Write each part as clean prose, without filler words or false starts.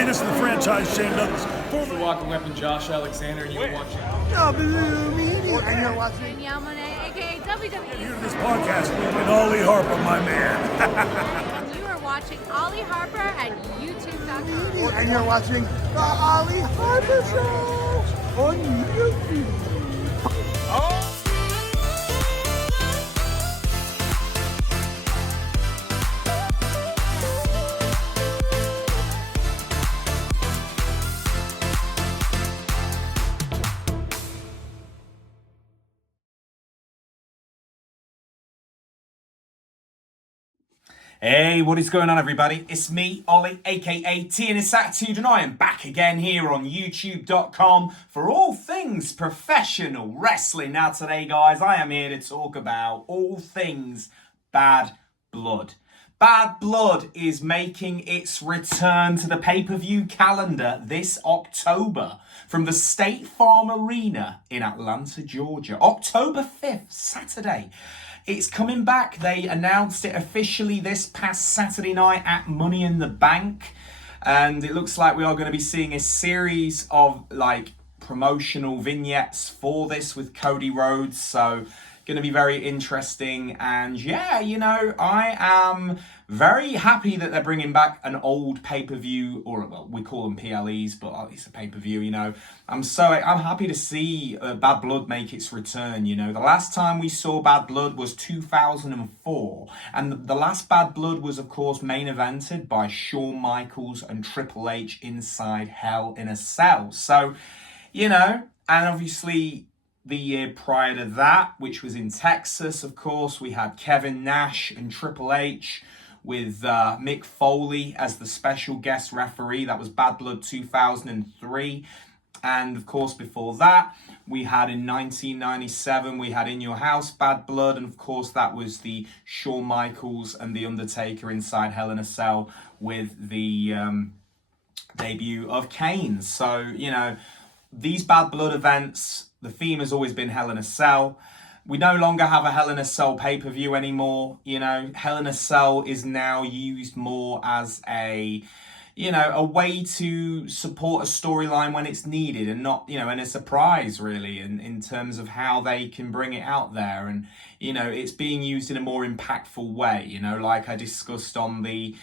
Hey, this is the franchise Shane Douglas. The Walking Weapon, Josh Alexander, and you're watching. And you're watching. Yamane, aka WWE. Here to this podcast with Ollie Harper, my man. And you are watching Ollie Harper at YouTube.com. And you're watching the Ollie Harper Show on YouTube. Hey, what is going on, everybody? It's me, Ollie, aka TNSAttitude, and I am back again here on YouTube.com for all things professional wrestling. Now today, guys, I am here to talk about all things Bad Blood. Bad Blood is making its return to the pay-per-view calendar this October from the State Farm Arena in Atlanta, Georgia. October 5th, Saturday. It's coming back. They announced it officially this past Saturday night at Money in the Bank. And it looks like we are going to be seeing a series of promotional vignettes for this with Cody Rhodes. So going to be very interesting. And yeah, I am very happy that they're bringing back an old pay-per-view, or well, we call them PLEs, but it's a pay-per-view, I'm happy to see Bad Blood make its return, The last time we saw Bad Blood was 2004, and the last Bad Blood was, of course, main evented by Shawn Michaels and Triple H inside Hell in a Cell. So, and obviously the year prior to that, which was in Texas, of course, we had Kevin Nash and Triple H with Mick Foley as the special guest referee. That was Bad Blood 2003. And of course, before that, we had in 1997, we had In Your House Bad Blood. And of course, that was the Shawn Michaels and The Undertaker inside Hell in a Cell with the debut of Kane. So, these Bad Blood events, the theme has always been Hell in a Cell. We no longer have a Hell in a Cell pay-per-view anymore. Hell in a Cell is now used more as a way to support a storyline when it's needed, and not, and a surprise really in terms of how they can bring it out there. And, it's being used in a more impactful way, like I discussed on the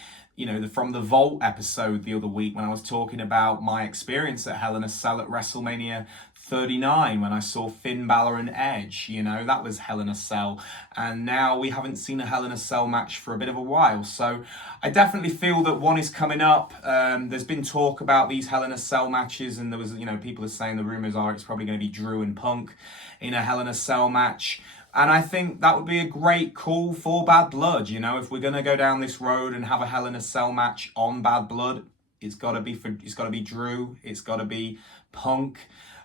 From the Vault episode the other week when I was talking about my experience at Hell in a Cell at WrestleMania 39 when I saw Finn Balor and Edge. That was Hell in a Cell. And now we haven't seen a Hell in a Cell match for a bit of a while. So I definitely feel that one is coming up. There's been talk about these Hell in a Cell matches, and there was, people are saying the rumors are it's probably going to be Drew and Punk in a Hell in a Cell match. And I think that would be a great call for Bad Blood. If we're going to go down this road and have a Hell in a Cell match on Bad Blood, it's got to be Drew, it's got to be Punk.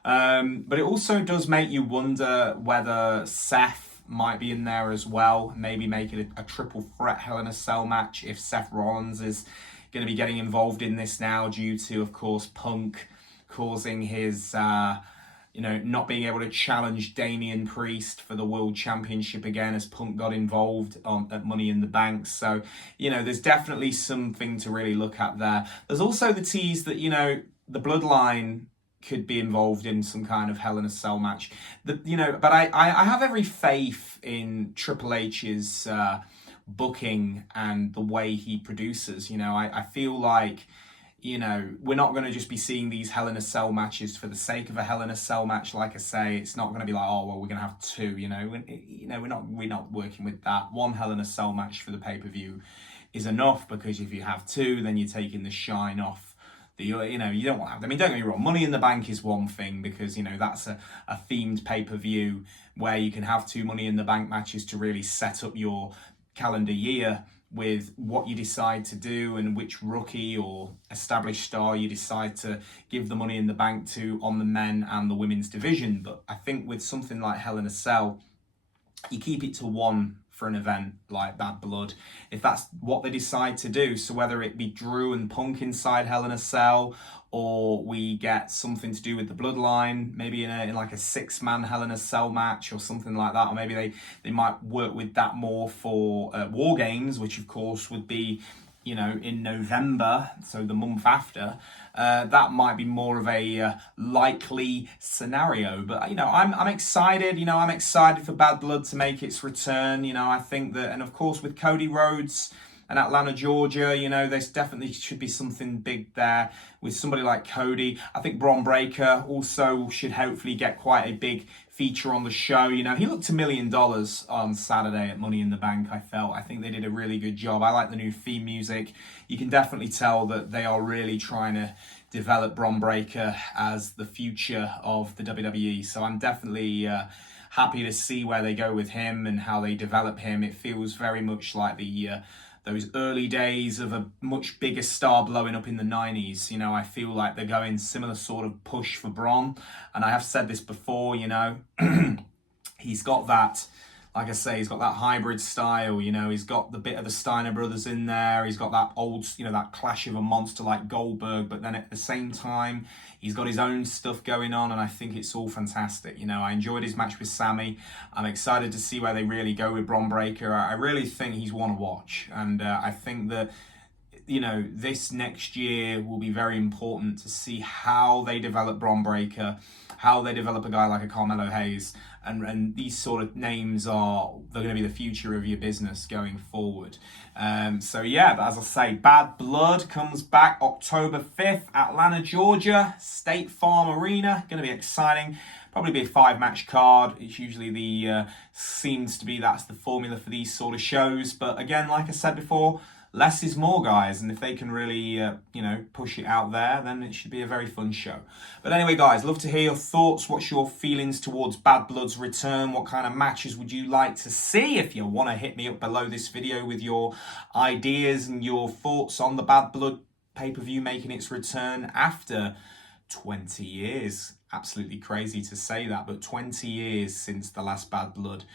But it also does make you wonder whether Seth might be in there as well. Maybe make it a triple threat Hell in a Cell match if Seth Rollins is going to be getting involved in this now due to, of course, Punk causing his not being able to challenge Damian Priest for the World Championship again, as Punk got involved at Money in the Bank. So, there's definitely something to really look at there. There's also the tease that, the Bloodline could be involved in some kind of Hell in a Cell match. But I have every faith in Triple H's booking and the way he produces. I feel like, we're not going to just be seeing these Hell in a Cell matches for the sake of a Hell in a Cell match. Like I say, it's not going to be like, oh, well, we're going to have two, we're not working with that. One Hell in a Cell match for the pay-per-view is enough, because if you have two, then you're taking the shine off you don't want to have, don't get me wrong, Money in the Bank is one thing, because, that's a themed pay-per-view where you can have two Money in the Bank matches to really set up your calendar year with what you decide to do and which rookie or established star you decide to give the Money in the Bank to on the men and the women's division. But I think with something like Hell in a Cell, you keep it to one for an event like Bad Blood, if that's what they decide to do. So whether it be Drew and Punk inside Hell in a Cell, or we get something to do with the Bloodline, maybe in like a 6-man Hell in a Cell match or something like that, or maybe they might work with that more for War Games, which of course would be in November, so the month after, that might be more of a likely scenario. But I'm excited. I'm excited for Bad Blood to make its return. I think that, and of course with Cody Rhodes and Atlanta, Georgia, there's definitely should be something big there with somebody like Cody. I think Bron Breakker also should hopefully get quite a big feature on the show. He looked $1 million on Saturday at Money in the Bank, I think they did a really good job. I like the new theme music. You can definitely tell that they are really trying to develop Bron Breakker as the future of the WWE. So I'm definitely happy to see where they go with him and how they develop him. It feels very much like those early days of a much bigger star blowing up in the 90s. I feel like they're going similar sort of push for Bron. And I have said this before, he's got that, like I say, he's got that hybrid style, he's got the bit of the Steiner brothers in there. He's got that old, that clash of a monster like Goldberg, but then at the same time, he's got his own stuff going on, and I think it's all fantastic. I enjoyed his match with Sammy. I'm excited to see where they really go with Bron Breakker. I really think he's one to watch, and I think that this next year will be very important to see how they develop Bron Breakker, how they develop a guy like a Carmelo Hayes, and these sort of names they're going to be the future of your business going forward. So yeah, but as I say, Bad Blood comes back October 5th, Atlanta, Georgia, State Farm Arena. Going to be exciting. Probably be a 5-match card. It's usually seems to be that's the formula for these sort of shows. But again, like I said before, less is more, guys, and if they can really, push it out there, then it should be a very fun show. But anyway, guys, love to hear your thoughts. What's your feelings towards Bad Blood's return? What kind of matches would you like to see? If you want to hit me up below this video with your ideas and your thoughts on the Bad Blood pay-per-view making its return after 20 years. Absolutely crazy to say that, but 20 years since the last Bad Blood.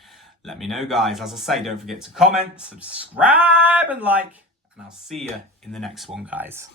Let me know, guys. As I say, don't forget to comment, subscribe, and like. And I'll see you in the next one, guys.